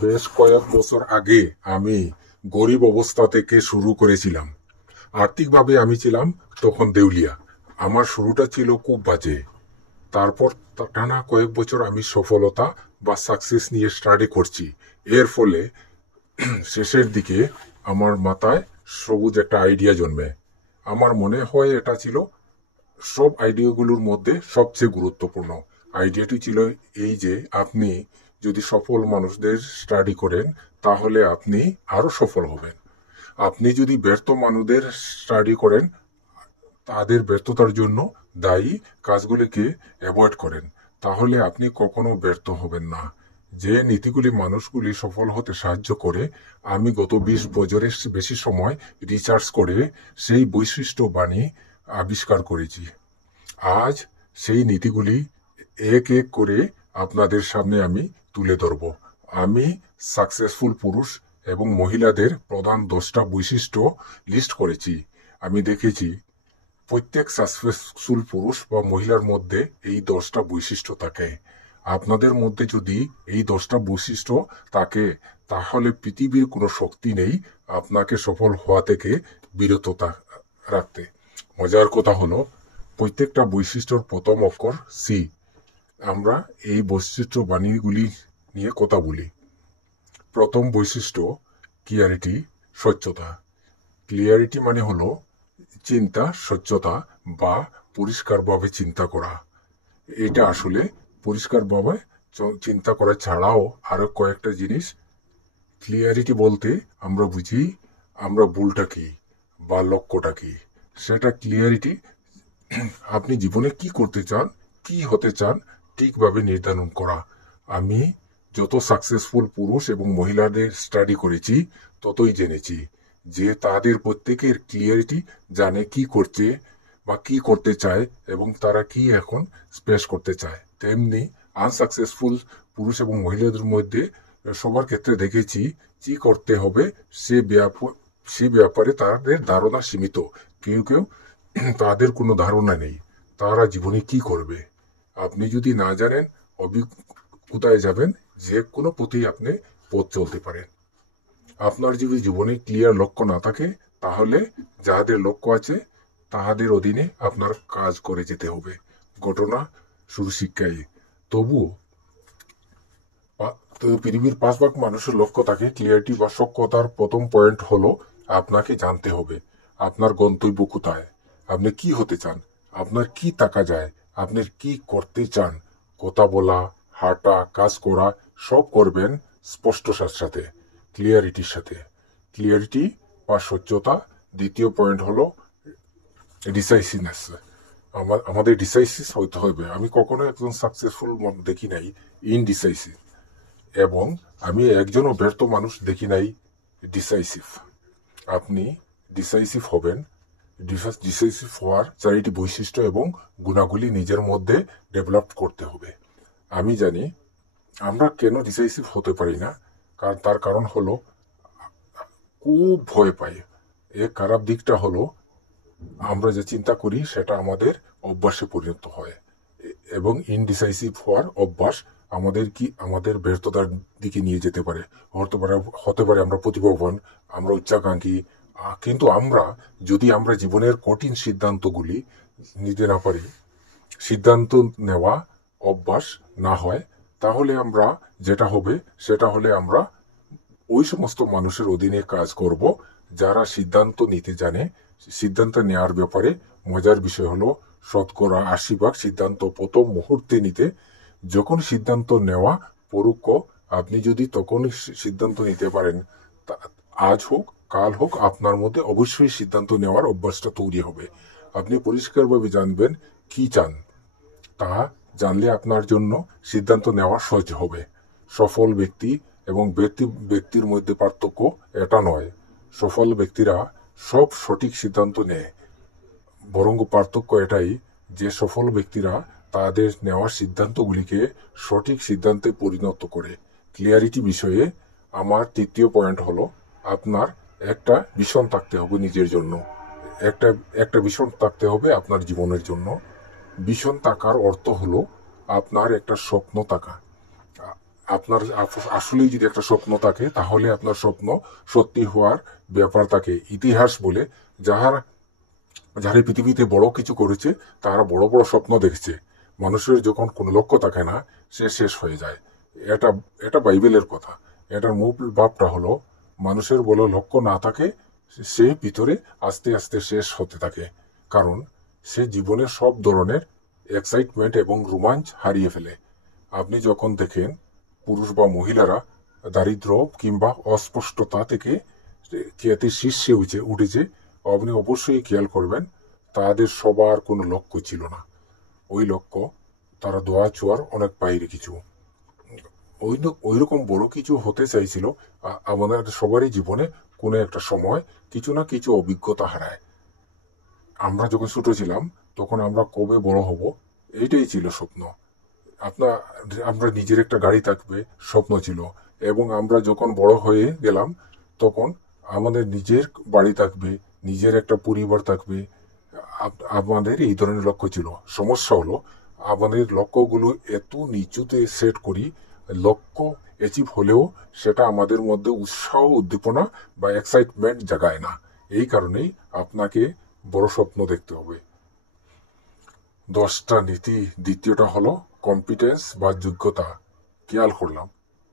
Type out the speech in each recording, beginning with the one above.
বেশ কয়েক বছর আগে আমি গরিব অবস্থা থেকে শুরু করেছিলাম। আর্থিকভাবে আমি ছিলাম তখন দেউলিয়া। আমার শুরুটা ছিল খুব বাজে। তারপর টানা কয়েক বছর আমি সফলতা বা সাকসেস নিয়ে স্টাডি করছি। এর ফলে শেষের দিকে আমার মাথায় সবুজ একটা আইডিয়া জন্মে। আমার মনে হয় এটা ছিল সব আইডিয়াগুলোর মধ্যে সবচেয়ে গুরুত্বপূর্ণ। আইডিয়াটি ছিল এই যে আপনি যদি সফল মানুষদের স্টাডি করেন তাহলে আপনি আরো সফল হবেন। আপনি যদি ব্যর্থ মানুষদের স্টাডি করেন, তাদের ব্যর্থতার জন্য দায়ী কাজগুলিকে অ্যাভয়েড করেন, তাহলে আপনি কখনো ব্যর্থ হবেন না। যে নীতিগুলি মানুষগুলি সফল হতে সাহায্য করে, আমি গত 20 বছরের বেশি সময় রিসার্চ করে সেই বৈশিষ্ট্য বাণী আবিষ্কার করেছি। আজ সেই নীতিগুলি এক এক করে আপনাদের সামনে আমি তুলে ধরব। আমি সাকসেসফুল পুরুষ এবং মহিলাদের প্রধান 10টা বৈশিষ্ট্য লিস্ট করেছি। আমি দেখেছি প্রত্যেক সাকসেসফুল পুরুষ বা মহিলার মধ্যে এই 10টা বৈশিষ্ট্য থাকে। আপনাদের মধ্যে যদি এই 10টা বৈশিষ্ট্য থাকে, তাহলে পৃথিবীর কোনো শক্তি নেই আপনাকে সফল হওয়া থেকে বিরত রাখতে। মজার কথা হলো, প্রত্যেকটা বৈশিষ্ট্যর প্রথম অক্ষর সি। আমরা এই বৈশিষ্ট্য বাণীগুলি নিয়ে কথা বলি। প্রথম বৈশিষ্ট্য ক্লিয়ারিটি, স্বচ্ছতা। ক্লিয়ারিটি মানে হলো চিন্তা, স্বচ্ছতা বা পরিষ্কারভাবে চিন্তা করা। এটা আসলে পরিষ্কারভাবে চিন্তা করা ছাড়াও আরো কয়েকটা জিনিস। ক্লিয়ারিটি বলতে আমরা বুঝি আমরা ভুলটা কি বা লক্ষ্যটা কি। সেটা ক্লিয়ারিটি, আপনি জীবনে কি করতে চান, কি হতে চান, ঠিকভাবে নির্ধারণ করা। আমি যত সাকসেসফুল পুরুষ এবং মহিলাদের স্টাডি করেছি, ততই জেনেছি যে তাদের প্রত্যেকের ক্লিয়ারিটি, জানে কি করছে বা কি করতে চায় এবং তারা কি এখন স্পেশ করতে চায়। তেমনি আনসাকসেসফুল পুরুষ এবং মহিলাদের মধ্যে সবার ক্ষেত্রে দেখেছি কি করতে হবে সে ব্যাপারে তাদের ধারণা সীমিত। কেউ কেউ তাদের কোনো ধারণা নেই তারা জীবনে কি করবে। আপনি যদি না জানেন কোথায় যাবেন, যে কোনো পথেই আপনি পথ চলতে পারেন। আপনার যদি জীবনে ক্লিয়ার লক্ষ্য না থাকে, তাহলে যাদের লক্ষ্য আছে তাহাদের অধীনে আপনার কাজ করে যেতে হবে। ঘটনা শুধু শিক্ষাই। তবুও তো পৃথিবীর 5 ভাগ মানুষের লক্ষ্য থাকে। ক্লিয়ারিটি বা সক্ষতার প্রথম পয়েন্ট হলো আপনাকে জানতে হবে আপনার গন্তব্য কোথায়, আপনি কি হতে চান, আপনার কি টাকা যায়, আপনি কি করতে চান। কথা বলা, হাঁটা, কাজ করা সব করবেন স্পষ্টতার সাথে, ক্লিয়ারিটির সাথে। ক্লিয়ারিটি বা স্বচ্ছতা। দ্বিতীয় পয়েন্ট হলো ডিসাইসিভনেস। আমাদের ডিসাইসিভ হতে হবে। আমি কখনো একজন সাকসেসফুল দেখি নাই ইনডিসাইসিভ, এবং আমি একজনও ব্যর্থ মানুষ দেখি নাই ডিসাইসিভ। আপনি ডিসাইসিভ হবেন। ডিসাইসিভ হওয়ার 4টি বৈশিষ্ট্য এবং গুণাগুলি নিজের মধ্যে ডেভেলপ করতে হবে। আমি জানি আমরা কেন ডিসাইসিভ হতে পারি না, কারণ তার কারণ হলো খুব ভয় পাই। এর খারাপ দিকটা হলো আমরা যে চিন্তা করি সেটা আমাদের অভ্যাসে পরিণত হয়, এবং ইনডিসাইসিভ হওয়ার অভ্যাস আমাদের ব্যর্থতার দিকে নিয়ে যেতে পারে। হতে পারে আমরা প্রতিভাবান, আমরা উচ্চাকাঙ্ক্ষী, কিন্তু যদি আমরা জীবনের কঠিন সিদ্ধান্তগুলি নিতে না পারি, সিদ্ধান্ত নেওয়া অভ্যাস না হয়, তাহলে সেটা হলে আমরা ওই সমস্ত মানুষের অধীনে কাজ করব যারা সিদ্ধান্ত নিতে জানে। সিদ্ধান্ত নেওয়ার ব্যাপারে মজার বিষয় হলো 80% সিদ্ধান্ত প্রথম মুহূর্তে নিতে। যখন সিদ্ধান্ত নেওয়া পরোক্ষ, আপনি যদি তখনই সিদ্ধান্ত নিতে পারেন, আজ হোক কাল হোক, আপনার মধ্যে অবশ্যই সিদ্ধান্ত নেওয়ার অভ্যাসটা তৈরি হবে। আপনি পরিষ্কারভাবে জানবেন কি চান, তা জানলে আপনার জন্য সিদ্ধান্ত নেওয়া সহজ হবে। সফল ব্যক্তি এবং ব্যক্তির মধ্যে পার্থক্য এটা নয় সফল ব্যক্তিরা সব সঠিক সিদ্ধান্ত নেয়, বরং পার্থক্য এটাই যে সফল ব্যক্তিরা তাদের নেওয়া সিদ্ধান্তগুলিকে সঠিক সিদ্ধান্তে পরিণত করে। ক্লিয়ারিটি বিষয়ে আমার তৃতীয় পয়েন্ট হলো আপনার একটা ভিশন থাকতে হবে নিজের জন্য। একটা একটা ভিশন থাকতে হবে আপনার জীবনের জন্য। ভিশন থাকার অর্থ হলো আপনার একটা স্বপ্ন থাকা। আপনার আসলেই যদি একটা স্বপ্ন থাকে, তাহলে আপনার স্বপ্ন সত্যি হওয়ার ব্যাপার থাকে। ইতিহাস বলে, যারা যারা পৃথিবীতে বড় কিছু করেছে, তারা বড় বড় স্বপ্ন দেখেছে। মানুষের যখন কোনো লক্ষ্য থাকে না, সে শেষ হয়ে যায়। এটা এটা বাইবেলের কথা। এটার মূল ভাবটা হলো, মানুষের বড় লক্ষ্য না থাকে, সে ভিতরে আস্তে আস্তে শেষ হতে থাকে। কারণ সে জীবনের সব ধরনের এক্সাইটমেন্ট এবং রোমাঞ্চ হারিয়ে ফেলে। আপনি যখন দেখেন পুরুষ বা মহিলারা দারিদ্র কিংবা অস্পষ্টতা থেকে খ্যাতি শীর্ষে উঠেছে, আপনি অবশ্যই খেয়াল করবেন তাদের সবার কোনো লক্ষ্য ছিল না। ওই লক্ষ্য তারা দোয়া চোয়ার অনেক বাইরে কিছু। ওই রকম বড় কিছু হতে চাইছিল। আমাদের সবারই জীবনে কোনো একটা সময় কিছু না কিছু অভিজ্ঞতা হারায়। আমরা যখন ছোট ছিলাম, তখন আমরা কবে বড় হব, এইটাই ছিল স্বপ্ন। আপনার আমরা নিজের একটা গাড়ি থাকবে স্বপ্ন ছিল। এবং আমরা যখন বড় হয়ে গেলাম, তখন আমাদের নিজের বাড়ি থাকবে, নিজের একটা পরিবার থাকবে। আমাদের এই ধরনের লক্ষ্য ছিল। সমস্যা হলো, আমাদের লক্ষ্যগুলো এত নিচুতে সেট করি, লক্ষ্য অ্যাচিভ হলেও সেটা আমাদের মধ্যে উৎসাহ, উদ্দীপনা বা এক্সাইটমেন্ট জাগায় না। এই কারণেই আপনাকে বড় স্বপ্ন দেখতে হবে। 10টা নীতি। দ্বিতীয়টা হলো কম্পিটেন্স বা যোগ্যতা। খেয়াল করলাম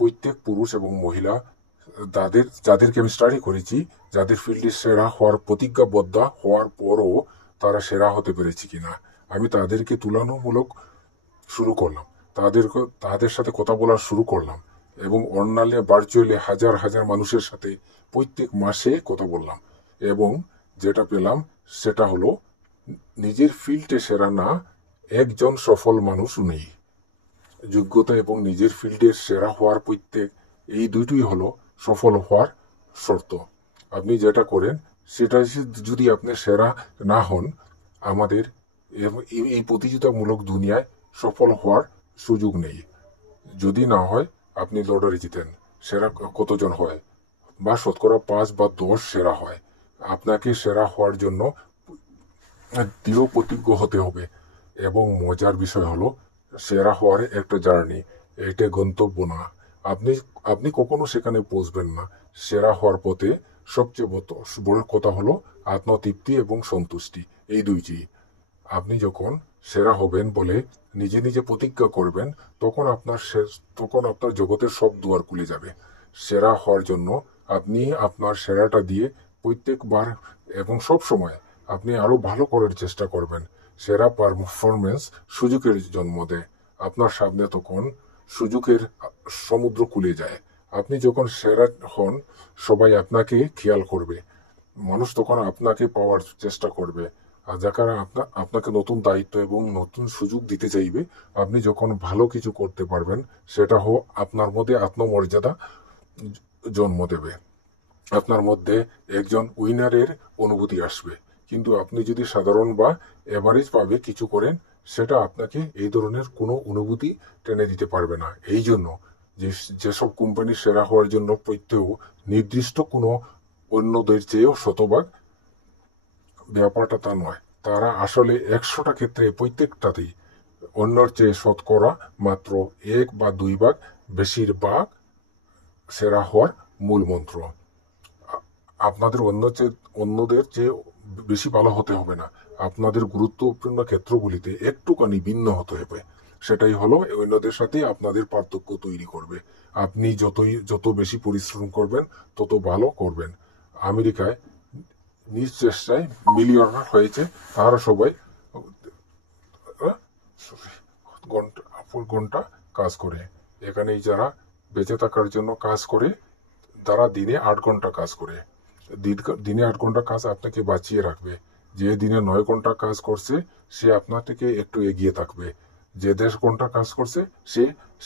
প্রত্যেক পুরুষ এবং মহিলা, যাদেরকে আমি স্টাডি করেছি, যাদের ফিল্ডে সেরা হওয়ার প্রতিজ্ঞাবদ্ধ হওয়ার পরও তারা সেরা হতে পেরেছে কিনা, আমি তাদেরকে তুলনামূলক শুরু করলাম। তাদের সাথে কথা বলা শুরু করলাম এবং অনলাইনে ভার্চুয়ালি হাজার হাজার মানুষের সাথে প্রত্যেক মাসে কথা বললাম। এবং যেটা পেলাম সেটা হলো, নিজের ফিল্ডে সেরা না একজন সফল মানুষ নেই। যোগ্যতা এবং নিজের ফিল্ডের সেরা হওয়ার প্রত্যেক, এই দুইটাই হলো সফল হওয়ার শর্ত। আপনি যেটা করেন সেটা যদি আপনি সেরা না হন, আমাদের এই প্রতিযোগিতামূলক দুনিয়ায় সফল হওয়ার সুযোগ নেই। যদি না হয়, আপনি লটারি জিতেন, সেরা কতজন হয়, বা শতকরা 5 বা 10 সেরা হয়। আপনাকে সেরা হওয়ার জন্য দৃঢ় প্রতিজ্ঞ হতে হবে। এবং মজার বিষয় হলো, সেরা হওয়ার একটা জার্নি, এটা গন্তব্য না। আপনি আপনি কখনো সেখানে পৌঁছবেন না। সেরা হওয়ার পথে সবচেয়ে বড় কথা হলো আত্মতৃপ্তি এবং সন্তুষ্টি, এই দুইটি। আপনি যখন সেরা হবেন বলে নিজে নিজে প্রতিজ্ঞা করবেন, তখন আপনার জগতের সব দুয়ার খুলে যাবে। সেরা হওয়ার জন্য আপনি আপনার সেরাটা দিয়ে প্রত্যেকবার এবং সব সময় আপনি আরো ভালো করার চেষ্টা করবেন। সেরা পারফরমেন্স সুযোগের জন্ম দেয়। আপনার সামনে তখন সুযোগের সমুদ্র খুলে যায়। আপনি যখন সেরা হন, সবাই আপনাকে খেয়াল করবে। মানুষ তখন আপনাকে পাওয়ার চেষ্টা করবে। আর যার কারণে আপনাকে নতুন দায়িত্ব এবং নতুন সুযোগ দিতে চাইবে। আপনি যখন ভালো কিছু করতে পারবেন, সেটা আপনার মধ্যে আত্মমর্যাদা জন্ম দেবে। আপনার মধ্যে একজন উইনারের অনুভূতি আসবে। কিন্তু আপনি যদি সাধারণ বা এভারেজ ভাবে কিছু করেন, সেটা আপনাকে এই ধরনের কোনো অনুভূতি টেনে দিতে পারবে না। এই জন্য যেসব কোম্পানি সেরা হওয়ার জন্য প্রত্যেক নির্দিষ্ট কোনো অন্যদের চেয়েও শতভাগ, ব্যাপারটা তা নয়। তারা আসলে 100টা ক্ষেত্রে প্রত্যেকটাতেই অন্যর চেয়ে শতকরা মাত্র 1 বা 2 ভাগ বেশিরভাগ সেরা হওয়ার মূল মন্ত্র। আপনাদের অন্যদের চেয়ে বেশি ভালো হতে হবে না, আপনাদের গুরুত্বপূর্ণ ক্ষেত্রগুলিতে একটুখানি ভিন্ন হতে হবে। সেটাই হলো অন্যদের সাথে আপনাদের পার্থক্য তৈরি করবে। আপনি যত বেশি পরিশ্রম করবেন, তত ভালো করবেন। আমেরিকায় নিজ চেষ্টায় মিলিয়নার হয়েছে তারা সবাই ঘন্টা কাজ করে। এখানে যারা বেঁচে থাকার জন্য কাজ করে, তারা দিনে 8 ঘন্টা কাজ করে। দিনে 8 ঘন্টা কাজ আপনাকে বাঁচিয়ে রাখবে। যে দিনে 9 ঘন্টা কাজ করছে, সে আপনার থেকে একটু এগিয়ে থাকবে। যে 10 ঘন্টা কাজ করছে,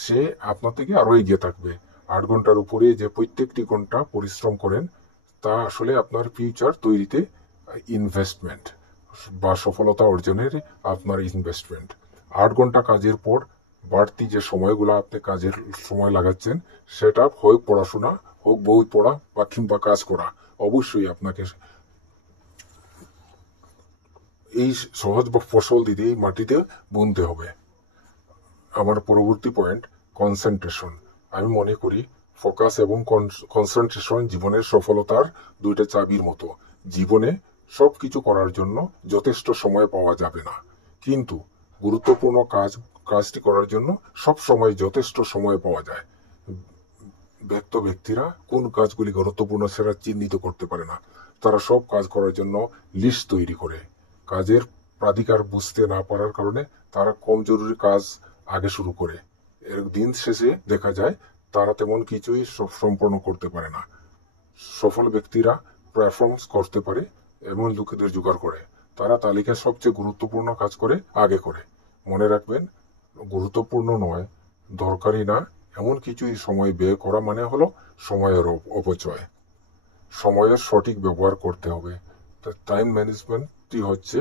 সে আপনার থেকে আরো এগিয়ে থাকবে। 8 ঘন্টার উপরে যে প্রত্যেকটি ঘন্টা পরিশ্রম করেন, তা আসলে আপনার ফিউচার তৈরিতে ইনভেস্টমেন্ট বা সফলতা অর্জনের আপনার ইনভেস্টমেন্ট। 8 ঘন্টা কাজের পর বাড়তি যে সময়গুলো আপনি কাজের সময় লাগাচ্ছেন, সেটা হোক পড়াশোনা, হোক বই পড়া বা কিংবা কাজ করা, অবশ্যই আপনাকে এই সহজ ফসল দিতে এই মাটিতে বুনতে হবে। আমার পরবর্তী পয়েন্ট, কনসেন্ট্রেশন। আমি মনে করি ফোকাস এবং কনসেন্ট্রেশন জীবনের সফলতার দুইটা চাবির মতো। জীবনে সবকিছু করার জন্য যথেষ্ট সময় পাওয়া যাবে না, কিন্তু গুরুত্বপূর্ণ কাজটি করার জন্য সব সময় যথেষ্ট সময় পাওয়া যায়। ব্যক্তিরা কোন কাজগুলি গুরুত্বপূর্ণ সেটা চিহ্নিত করতে পারে না। তারা সব কাজ করার জন্য লিস্ট তৈরি করে। কাজের প্রাধিকার বুঝতে না পারার কারণে তারা কম জরুরি কাজ আগে শুরু করে। এর দিন শেষে দেখা যায় তারা তেমন কিছুই সম্পন্ন করতে পারে না। সফল ব্যক্তিরা পারফরমেন্স করতে পারে এমন লোকেদের জোগাড় করে। তারা তালিকায় সবচেয়ে গুরুত্বপূর্ণ কাজ করে আগে করে। মনে রাখবেন, গুরুত্বপূর্ণ নয়, দরকারি না এমন কিছুই সময় ব্যয় করা মানে হলো সময়ের অপচয়। সময়ের সঠিক ব্যবহার করতে হবে। টাইম ম্যানেজমেন্টই হচ্ছে